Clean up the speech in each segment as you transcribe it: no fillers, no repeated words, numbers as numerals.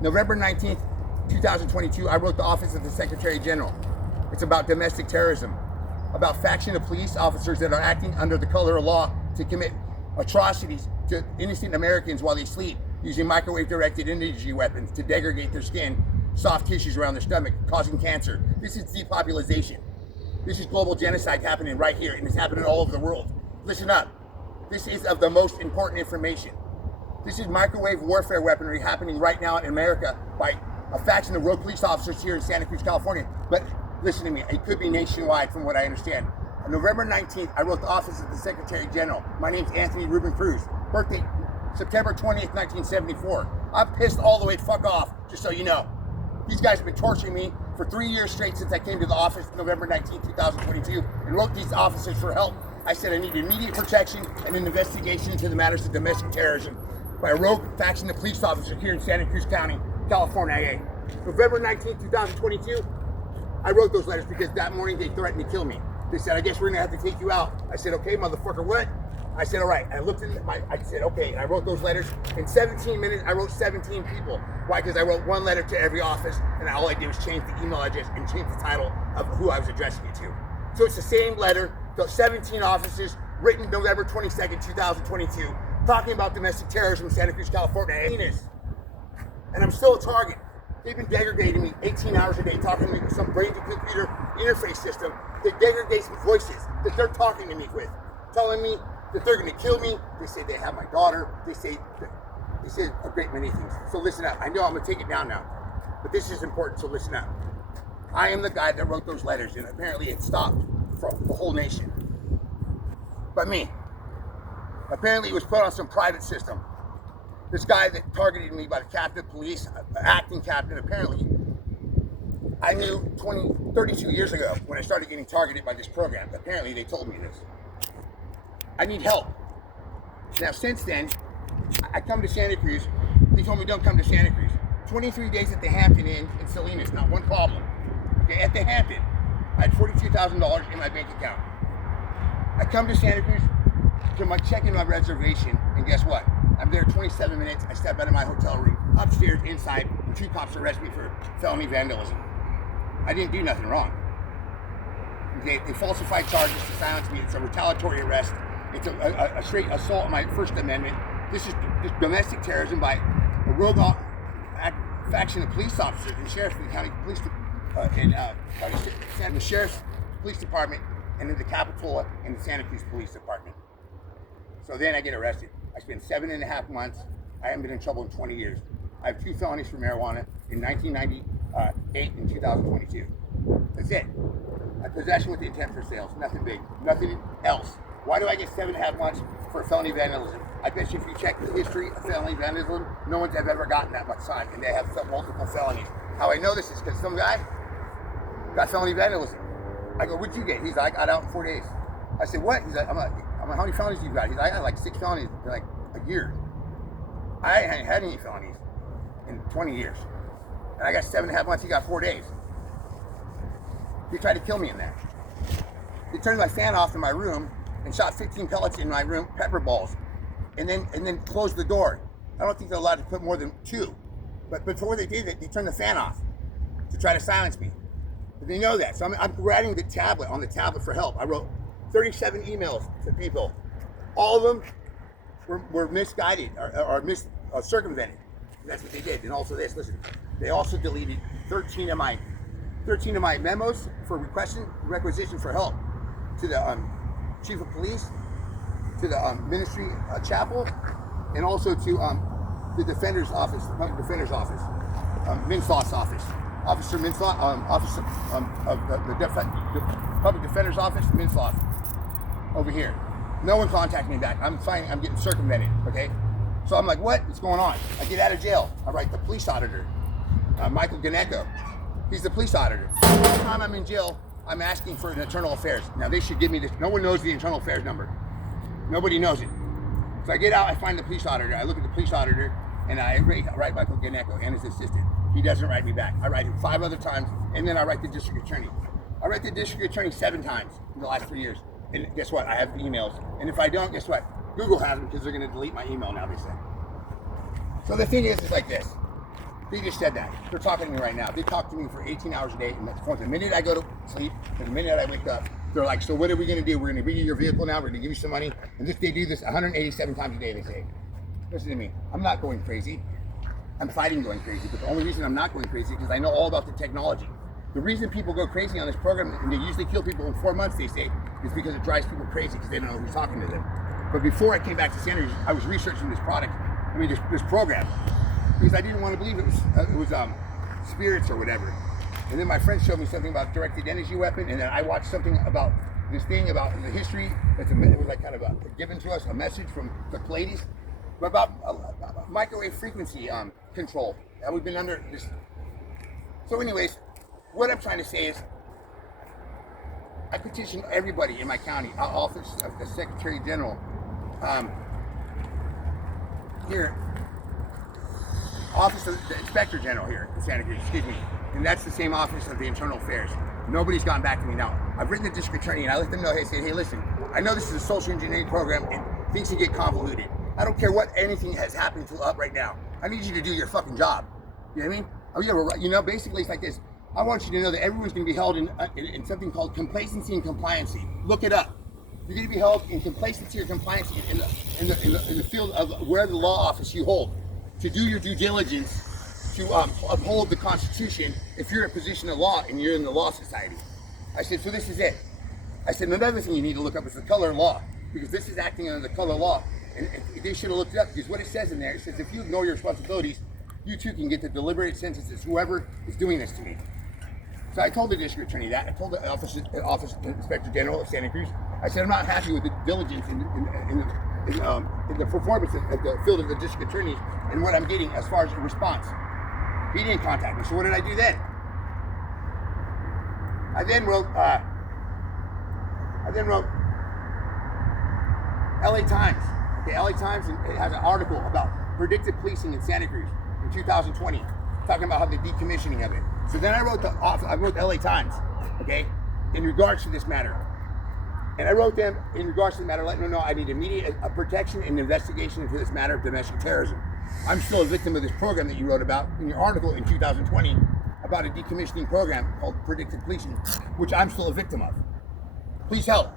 November 19th, 2022, I wrote the Office of the Secretary General. It's about domestic terrorism, about faction of police officers that are acting under the color of law to commit atrocities to innocent Americans while they sleep, using microwave-directed energy weapons to degrade their skin, soft tissues around their stomach, causing cancer. This is depopulation. This is global genocide happening right here, and it's happening all over the world. Listen up. This is of the most important information. This is microwave warfare weaponry happening right now in America by a faction of rogue police officers here in Santa Cruz, California. But listen to me, it could be nationwide from what I understand. On November 19th, I wrote the Office of the Secretary General. My name's Anthony Ruben Cruz. Birthday, September 20th, 1974. I'm pissed all the way fuck off, just so you know. These guys have been torturing me for 3 years straight since I came to the office November 19, 2022, and wrote these officers for help. I said I need immediate protection and an investigation into the matters of domestic terrorism by a rogue faction of police officers here in Santa Cruz County, California. November 19, 2022, I wrote those letters because that morning they threatened to kill me. They said, I guess we're gonna have to take you out. I said, okay, motherfucker, what? I said, all right. I looked in I said, okay, and I wrote those letters. In 17 minutes, I wrote 17 people. Why? Because I wrote one letter to every office, and all I did was change the email address and change the title of who I was addressing it to. So it's the same letter, to 17 offices, written November 22nd, 2022, talking about domestic terrorism in Santa Cruz, California. And I'm still a target. They've been degrading me 18 hours a day, talking to me with some brain-to-computer interface system that degrades voices that they're talking to me with, telling me that they're going to kill me. They say they have my daughter. They say a great many things. So listen up. I know I'm going to take it down now, but this is important, so listen up. I am the guy that wrote those letters, and apparently it stopped from the whole nation. But me. Apparently it was put on some private system. This guy that targeted me by the captain of police, acting captain, apparently, I knew 32 years ago when I started getting targeted by this program. Apparently they told me this. I need help. Now since then, I come to Santa Cruz. They told me don't come to Santa Cruz. 23 days at the Hampton Inn in Salinas, not one problem. Okay, at the Hampton, I had $42,000 in my bank account. I come to Santa Cruz to check in my reservation, and guess what? I'm there 27 minutes. I step out of my hotel room, upstairs, inside, and 2 cops arrest me for felony vandalism. I didn't do nothing wrong. They falsified charges to silence me. It's a retaliatory arrest. It's a straight assault on my First Amendment. This is domestic terrorism by a rogue faction of police officers and sheriffs in the county police in the sheriff's police department and in the Capitola and the Santa Cruz Police Department. So then I get arrested. I spent 7.5 months. I haven't been in trouble in 20 years. I have 2 felonies for marijuana in 1998 and 2022. That's it. Possession with the intent for sales. Nothing big. Nothing else. Why do I get 7.5 months for felony vandalism? I bet you if you check the history of felony vandalism, no one's ever gotten that much time, and they have multiple felonies. How I know this is because some guy got felony vandalism. I go, what'd you get? He's like, I got out in 4 days. I said, what? He's like, I'm like, how many felonies do you got? He's like, I got like 6 felonies in like a year. I ain't had any felonies in 20 years. And I got 7.5 months, he got 4 days. He tried to kill me in there. He turned my fan off in my room and shot 15 pellets in my room, pepper balls, and then closed the door. I don't think they're allowed to put more than 2. But before they did it, they turned the fan off to try to silence me. But they know that. So I'm writing on the tablet for help. I wrote 37 emails to people. All of them were misguided or circumvented. That's what they did. And also this, listen, they also deleted 13 of my memos for requisition for help to the chief of police, to the ministry chapel, and also to the defender's office, the public defender's office, Minthloth's office, Officer Minthloth, officer of the public defender's office, Minthloth, over here. No one contacted me back. I'm getting circumvented. Okay, so I'm like, what's going on? I get out of jail. I write the police auditor, Michael Ganecko. He's the police auditor. Every time I'm in jail, I'm asking for an internal affairs. Now they should give me this. No one knows the internal affairs number. Nobody knows it. So I get out, I find the police auditor. I look at the police auditor, and I write Michael Ganecko and his assistant. He doesn't write me back. I write him 5 other times, and then I write the district attorney. I write the district attorney 7 times in the last 3 years. And guess what? I have the emails. And if I don't, guess what? Google has them because they're going to delete my email now, they say. So the thing is like this. They just said that. They're talking to me right now. They talk to me for 18 hours a day. And from the minute I go to sleep to the minute I wake up, they're like, so what are we going to do? We're going to bring you your vehicle now. We're going to give you some money. And they do this 187 times a day, they say. Listen to me. I'm not going crazy. I'm fighting going crazy. But the only reason I'm not going crazy is because I know all about the technology. The reason people go crazy on this program, and they usually kill people in 4 months, they say, is because it drives people crazy because they don't know who's talking to them. But before I came back to Santa Cruz, I was researching this product, this program, because I didn't want to believe it was spirits or whatever. And then my friend showed me something about directed energy weapon, and then I watched something about this thing about the history. It was like kind of given to us, a message from the Pleiades, but about microwave frequency control. And we've been under this. So anyways, what I'm trying to say is, I petitioned everybody in my county, office of the Secretary General, here, office of the Inspector General here in Santa Cruz, excuse me, and that's the same office of the Internal Affairs. Nobody's gotten back to me now. I've written the district attorney and I let them know, hey, listen, I know this is a social engineering program and things can get convoluted. I don't care what anything has happened to up right now. I need you to do your fucking job. You know what I mean? Basically it's like this. I want you to know that everyone's going to be held in something called complacency and compliancy. Look it up. You're going to be held in complacency or compliancy in the field of where the law office you hold, to do your due diligence to uphold the Constitution if you're in a position of law and you're in the law society. I said, so this is it. I said, another thing you need to look up is the color law, because this is acting under the color law, and they should have looked it up, because what it says in there, it says if you ignore your responsibilities, you too can get the deliberated sentences, whoever is doing this to me. So I told the district attorney that. I told the office Inspector General of Santa Cruz. I said I'm not happy with the diligence in the performance of the field of the district attorneys and what I'm getting as far as a response. He didn't contact me. So what did I do then? I then wrote LA Times. Okay, LA Times has an article about predictive policing in Santa Cruz in 2020, talking about how the decommissioning of it. So then I wrote the LA Times, okay, in regards to this matter. And I wrote them in regards to the matter, letting them know I need immediate protection and investigation into this matter of domestic terrorism. I'm still a victim of this program that you wrote about in your article in 2020 about a decommissioning program called predictive policing, which I'm still a victim of. Please help.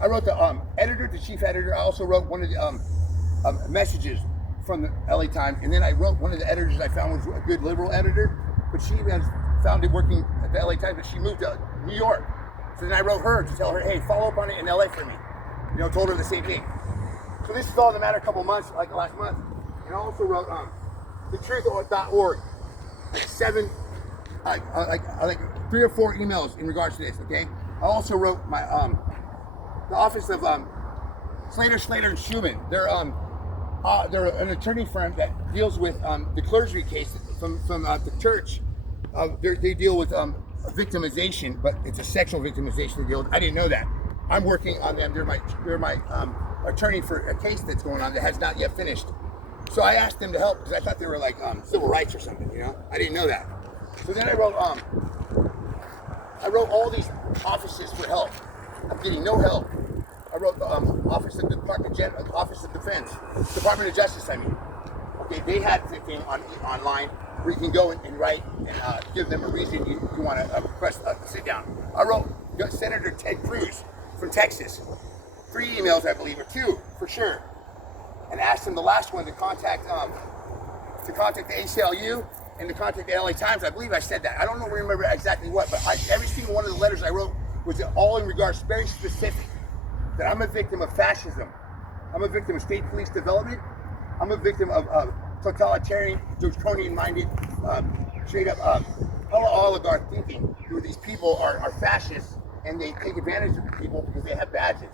I wrote the editor, the chief editor. I also wrote one of the messages from the LA Times, and then I wrote one of the editors I found was a good liberal editor, but she has found it working at the LA Times, but she moved to New York. So then I wrote her to tell her, hey, follow up on it in LA for me. Told her the same thing. So this is all in the matter of a couple months, like last month. And I also wrote thetruth.org, like 3 or 4 emails in regards to this, okay? I also wrote my the office of Slater and Schumann. They're an attorney firm that deals with the clergy case from the church. They deal with victimization, but it's a sexual victimization they deal with. I didn't know that. I'm working on them. They're my attorney for a case that's going on that has not yet finished. So I asked them to help because I thought they were like civil rights or something. I didn't know that. So then I wrote all these offices for help. I'm getting no help. I wrote the Office of Office of Defense, Department of Justice. Okay, they had the thing online where you can go and write and give them a reason you want to request a sit down. I wrote Senator Ted Cruz from Texas, 3 emails I believe, or 2 for sure, and asked him the last one to contact the ACLU and to contact the LA Times. I believe I said that. I don't remember exactly what, but every single one of the letters I wrote was all in regards, very specific, that I'm a victim of fascism. I'm a victim of state police development. I'm a victim of totalitarian, draconian-minded, straight-up oligarch thinking, where these people are fascists and they take advantage of the people because they have badges.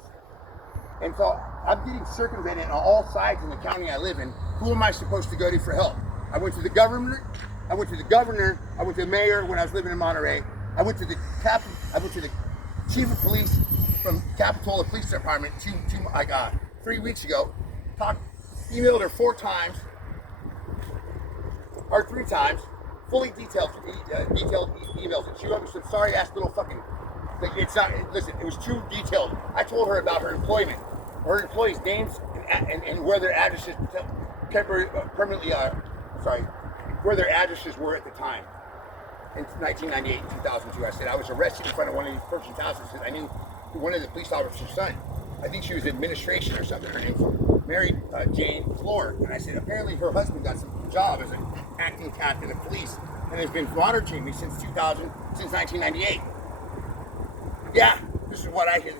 And so I'm getting circumvented on all sides in the county I live in. Who am I supposed to go to for help? I went to the governor. I went to the mayor when I was living in Monterey. I went to the chief of police from Capitola Police Department 3 weeks ago. Emailed her 4 times, or 3 times, fully detailed emails. And she wrote me some sorry ass little fucking. It's not. Listen, it was too detailed. I told her about her employment, her employees' names and where their addresses permanently are. where their addresses were at the time. In 1998 and 2002, I said I was arrested in front of one of these person's houses and I knew one of the police officer's son. I think she was administration or something. Her name's Mary Jane Floor. And I said apparently her husband got some job as an acting captain of police and has been monitoring me since 1998. Yeah, this is what I hear.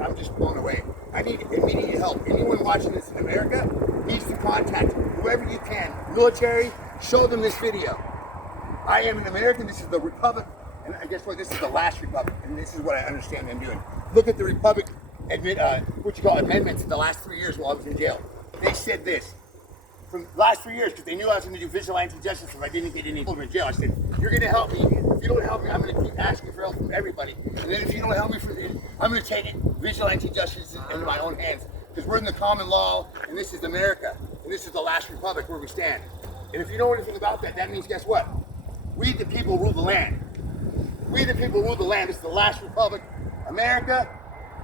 I'm just blown away. I need immediate help. Anyone watching this in America needs to contact whoever you can. Military, show them this video. I am an American. This is the Republic, and guess what? This is the last Republic, and this is what I understand them doing. Look at the Republic amendments in the last 3 years while I was in jail. They said this from the last 3 years because they knew I was going to do vigilante justice if I didn't get any over in jail. I said, "You're going to help me. If you don't help me, I'm going to keep asking for help from everybody. And then if you don't help me for this, I'm going to take it vigilante justice into my own hands because we're in the common law, and this is America, and this is the last Republic where we stand. And if you know anything about that, that means guess what? We the people rule the land. We the people rule the land. This is the last Republic. America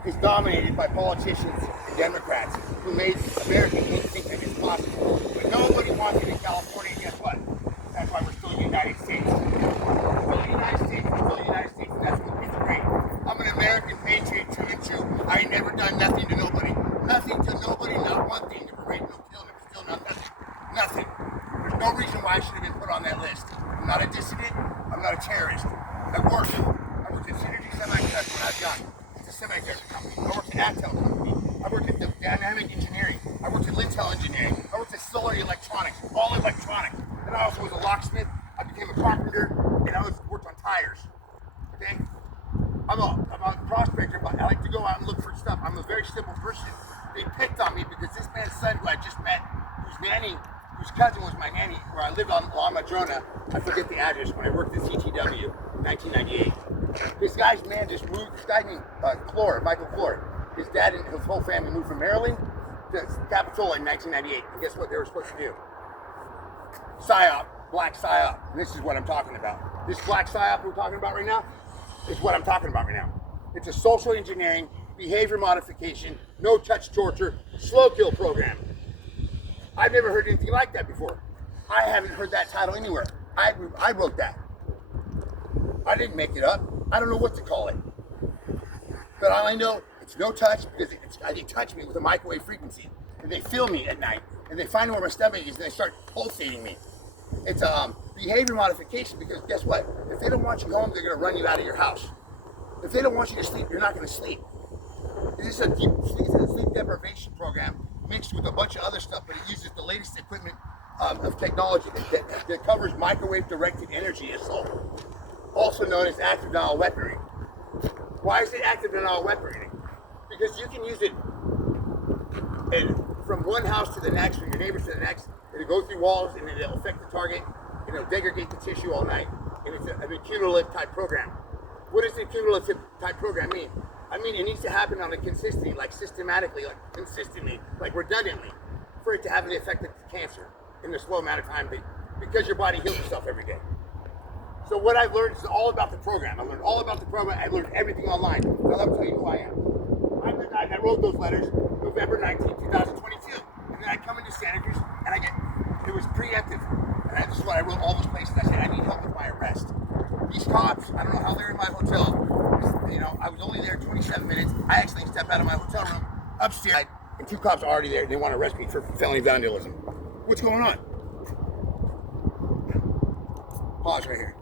is dominated by politicians and Democrats who made America think that it's possible. But nobody wants it in California, and guess what? That's why we're still the United States. We're still the United States, we're still the United States, and that's what makes it great. I'm an American patriot, true and true. I ain't never done nothing to nobody. Nothing to nobody, not one thing. Never raped, no killed, never still nothing. Nothing. There's no reason why I should have been put on that list. I'm not a dissident. I'm not a terrorist. I worked at Synergy Semiconductor when I was young. It's a semiconductor company. I worked at Attel company. I worked at Dynamic Engineering. I worked at Lintel Engineering. I worked at Solar Electronics, all electronics. And I also was a locksmith. I became a carpenter, and I worked on tires. Okay? I'm a prospector, but I like to go out and look for stuff. I'm a very simple person. They picked on me because this man's son, who I just met, whose cousin was my nanny, where I lived on La Madrona. I forget the address when I worked at CTW in 1998. This guy's man just moved. This guy named Michael Clore. His dad and his whole family moved from Maryland to Capitola in 1998. And guess what they were supposed to do? PSYOP, black PSYOP. And this is what I'm talking about. This black PSYOP we're talking about right now is what I'm talking about right now. It's a social engineering, behavior modification, no-touch torture, slow kill program. I've never heard anything like that before. I haven't heard that title anywhere. I wrote that. I didn't make it up. I don't know what to call it. But all I know, it's no touch because they touch me with a microwave frequency. And they feel me at night. And they find where my stomach is and they start pulsating me. It's behavior modification because guess what? If they don't want you home, they're going to run you out of your house. If they don't want you to sleep, you're not going to sleep. This is a sleep deprivation program mixed with a bunch of other stuff, but it uses the latest equipment of technology that covers microwave-directed energy assault, also known as active denial weaponry. Why is it active denial weaponry? Because you can use it from one house to the next, from your neighbors to the next. It'll go through walls and it'll affect the target, and it'll degrade the tissue all night. And it's an accumulative type program. What does the accumulative type program mean? I mean, it needs to happen on a consistently, like systematically, like consistently, like redundantly, for it to have an effect of cancer in a slow amount of time, because your body heals itself every day. So what I've learned is all about the program. I learned all about the program. I learned everything online. Now let me tell you who I am. I'm the guy that wrote those letters November 19, 2022. And then I come into Santa Cruz, and it was preemptive. And this is what I wrote all those places. I said, I need help with my arrest. These cops, I don't know how they're in my hotel. You know, I was only there 27 minutes. I actually stepped out of my hotel room upstairs, and two cops are already there. They want to arrest me for felony vandalism. What's going on? Pause right here.